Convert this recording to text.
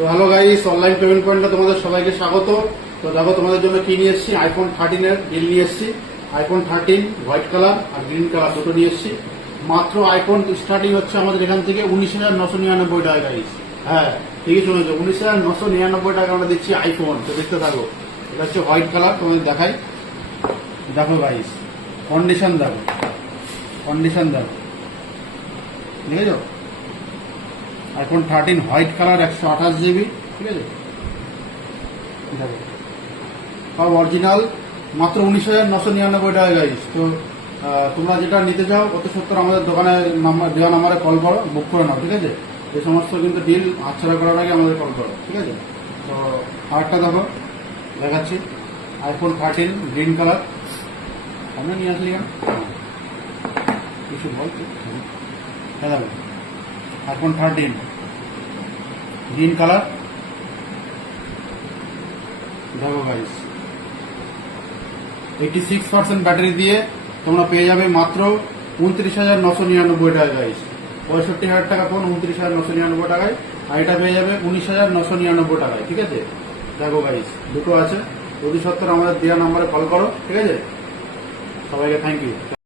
তো hello guys, online payment পয়েন্টে তোমাদের সবাইকে স্বাগত। তো দেখো তোমাদের জন্য কি নিয়ে এসেছি, আইফোন 13 এর ডিল নিয়ে এসেছি। আইফোন 13 হোয়াইট কালার আর গ্রিন কালার দুটো নিয়ে এসেছি। মাত্র আইফোন স্টার্টিং হচ্ছে আমাদের এখান থেকে 19,999 টাকা গাইস। হ্যাঁ, ঠিকই শুনেছো, 19,999 টাকা আমরা দিচ্ছি আইফোন। তো দেখতে থাকো। এটা হচ্ছে হোয়াইট কালার, তোমাদের দেখাই। দেখো গাইস, কন্ডিশন দেখো, কন্ডিশন দেখো, বুঝেছো? আইফোন 13 হোয়াইট কালার 128 জিবি, ঠিক আছে? দেখো সব অরিজিনাল, মাত্র 19,999 টাকা গাইস। তো তোমরা যেটা নিতে চাও অতি সত্তর আমাদের দোকানে দেওয়া নাম্বারে কল করো, বুক করে নাও, ঠিক আছে? এই সমস্ত কিন্তু ডিল হাতছাড়া করার আগে আমাদের কল করো, ঠিক আছে? তো আরেকটা দেখো দেখাচ্ছি, আইফোন 13 গ্রিন কালার। আমরা নিয়ে আসলি কিছু বলতো, হ্যাঁ দেখো আইফোন 13 গ্রিন কালার। দেখো গাইস, 86% ব্যাটারি দিয়ে তোমরা পেয়ে যাবে মাত্র 29,999 টাকা গাইস। 65,000 টাকা ফোন 29,999 টাকায়, আর এটা পেয়ে যাবে 19,999 টাকায়, ঠিক আছে? দেখো গাইস, দুটো আছে। অতি সত্তর আমাদের দেওয়া নাম্বারে কল করো, ঠিক আছে? সবাইকে থ্যাংক ইউ।